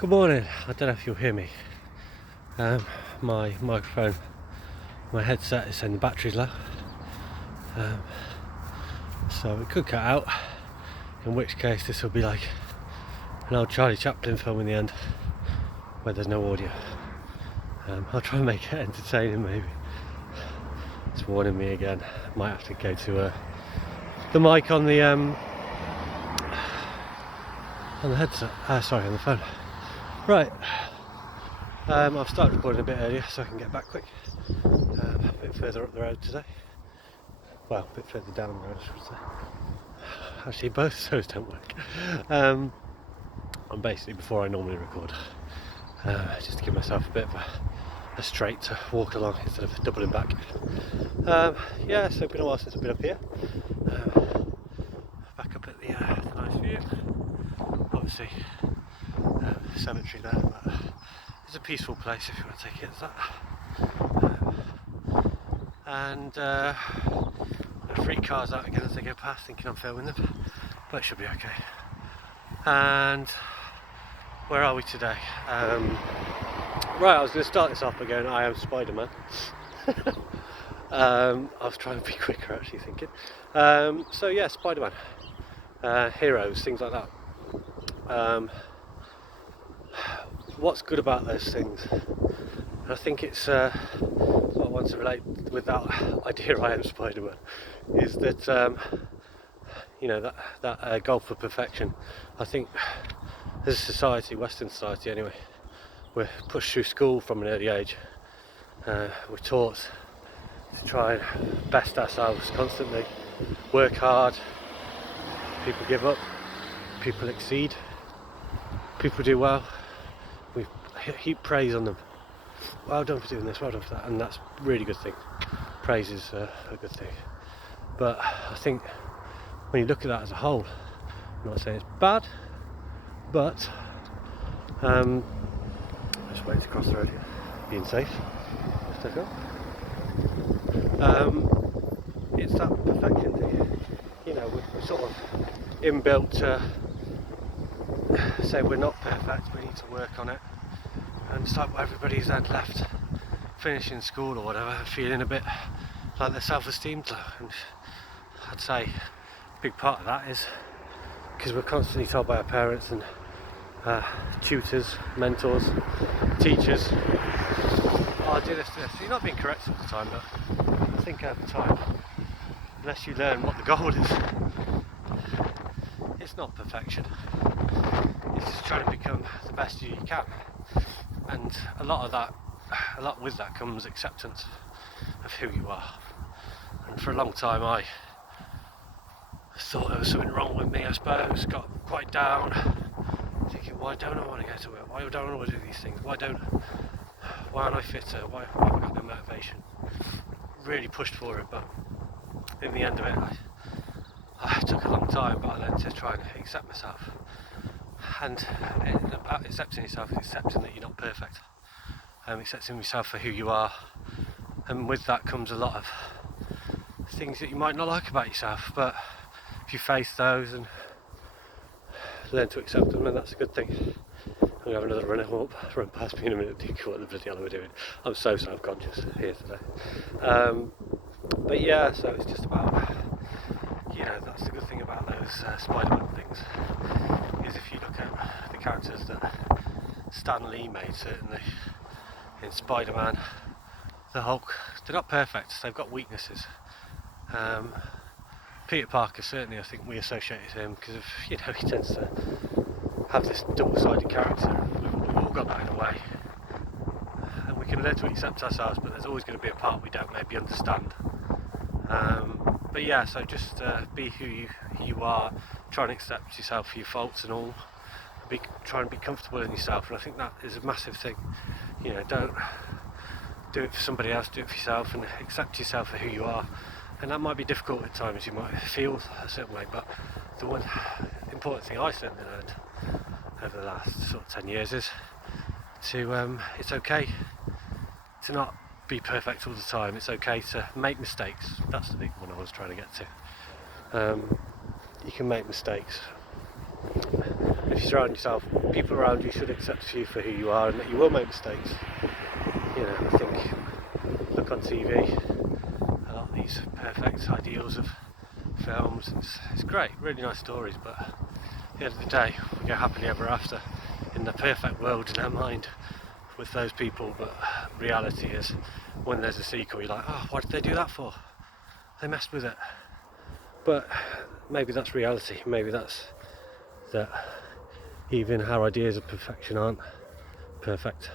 Good morning. I don't know if you'll hear me. My microphone, my headset is saying the battery's low, so it could cut out, in which case this will be like an old Charlie Chaplin film in the end where there's no audio. I'll try and make it entertaining maybe. It's warning me again. Might have to go to the mic on the headset, on the phone. Right, I've started recording a bit earlier so I can get back quick, a bit further up the road today, well, a bit further down the road I should say. Actually both of those don't work. I'm basically before I normally record, just to give myself a bit of a straight to walk along instead of doubling back. Yeah, so it's been a while since I've been up here, back up at the nice view, obviously cemetery there, but it's a peaceful place if you want to take it as that. And free cars out again as they go past, thinking I'm filming them, but it should be okay. And where are we today? Right, I was going to start this off by going, I am Spiderman. I was trying to be quicker actually thinking. So yeah, Spiderman, heroes, things like that. What's good about those things? And I think it's what I want to relate with that idea, I am Spider-Man, is that you know, that goal for perfection. I think as a society, Western society anyway, we're pushed through school from an early age. We're taught to try and best ourselves constantly, work hard. People give up, people exceed, people do well. We heap praise on them. Well done for doing this, well done for that, and that's a really good thing. Praise is a good thing. But I think when you look at that as a whole, I'm not saying it's bad, but just waiting to cross the road here, being safe. Stuck up. It's that perfection thing. You know, we're sort of inbuilt to say we're not perfect, we need to work on it. And it's like everybody's then left finishing school or whatever, feeling a bit like their self-esteem's low. And I'd say a big part of that is because we're constantly told by our parents and tutors, mentors, teachers, oh, do this. You're not being correct all the time, but I think over time, unless you learn what the goal is, it's not perfection. It's just trying to become the best you can. And a lot with that comes acceptance of who you are. And for a long time I thought there was something wrong with me, I suppose, got quite down, thinking, why don't I want to go to work? Why don't I want to do these things? Why aren't I fitter? Why have I got no motivation? Really pushed for it, but in the end of it, I took a long time, but I learned to try and accept myself. And about accepting yourself is accepting that you're not perfect, accepting yourself for who you are, and with that comes a lot of things that you might not like about yourself, but if you face those and learn to accept them, then that's a good thing. I'm going to have another run past me in a minute, think what the bloody hell am I doing. I'm so self-conscious here today. But yeah, so it's just about, you know, that's the good thing about those Spider-Man things, is if you look at the characters that Stan Lee made, certainly in Spider-Man, the Hulk, they're not perfect, they've got weaknesses. Peter Parker, certainly I think we associate with him because of, you know, he tends to have this double-sided character. We've all got that in a way, and we can learn to accept ourselves, but there's always going to be a part we don't maybe understand. But yeah, so just be who you are, try and accept yourself for your faults and all, try and be comfortable in yourself, and I think that is a massive thing. You know, don't do it for somebody else, do it for yourself, and accept yourself for who you are. And that might be difficult at times, you might feel a certain way, but the one important thing I certainly learned over the last sort of 10 years is to, it's okay to not be perfect all the time, it's okay to make mistakes. That's the big one I was trying to get to. You can make mistakes, If you surround yourself, people around you should accept you for who you are, and that you will make mistakes. You know, I think, look on TV, a lot of these perfect ideals of films, it's great, really nice stories, but at the end of the day, we go happily ever after in the perfect world in our mind with those people. But reality is, when there's a sequel, you're like, oh, what did they do that for? They messed with it. But maybe that's reality. Maybe that's that even our ideas of perfection aren't perfect,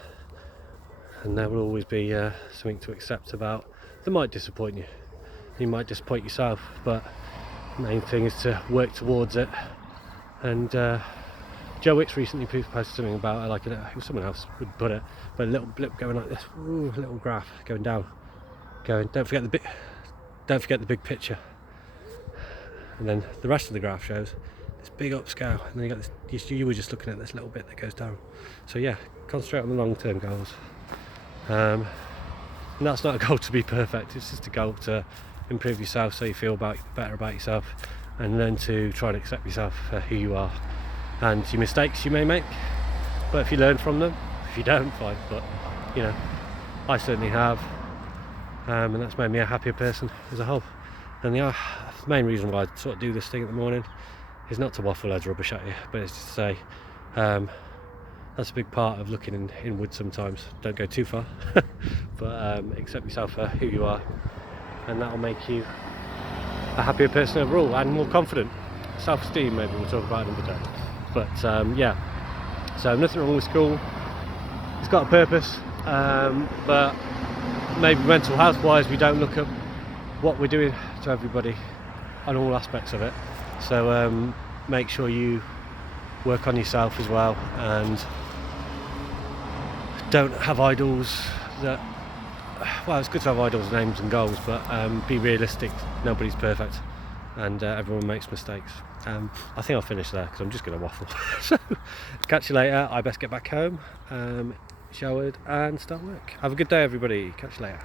and there will always be something to accept about that might disappoint you. You might disappoint yourself, but the main thing is to work towards it. And Joe Wicks recently posted something about like it was someone else would put it, but a little blip going like this, ooh, a little graph going down, going, don't forget the big picture. And then the rest of the graph shows this big upscale, and then you got this, you were just looking at this little bit that goes down. So yeah, concentrate on the long-term goals. And that's not a goal to be perfect, it's just a goal to improve yourself so you feel better about yourself, and learn to try and accept yourself for who you are and your mistakes you may make. But if you learn from them, if you don't, fine. But you know, I certainly have, and that's made me a happier person as a whole. And the main reason why I sort of do this thing in the morning is not to waffle loads of rubbish at you, but it's to say that's a big part of looking inward sometimes. Don't go too far, but accept yourself for who you are, and that'll make you a happier person overall and more confident. Self-esteem, maybe we'll talk about another day. But yeah, so nothing wrong with school. It's got a purpose, but maybe mental health wise we don't look at what we're doing to everybody on all aspects of it. So make sure you work on yourself as well, and don't have idols that, well, it's good to have idols, names and goals, but be realistic. Nobody's perfect, and everyone makes mistakes. I think I'll finish there because I'm just going to waffle. So catch you later. I best get back home, showered and start work. Have a good day everybody. Catch you later.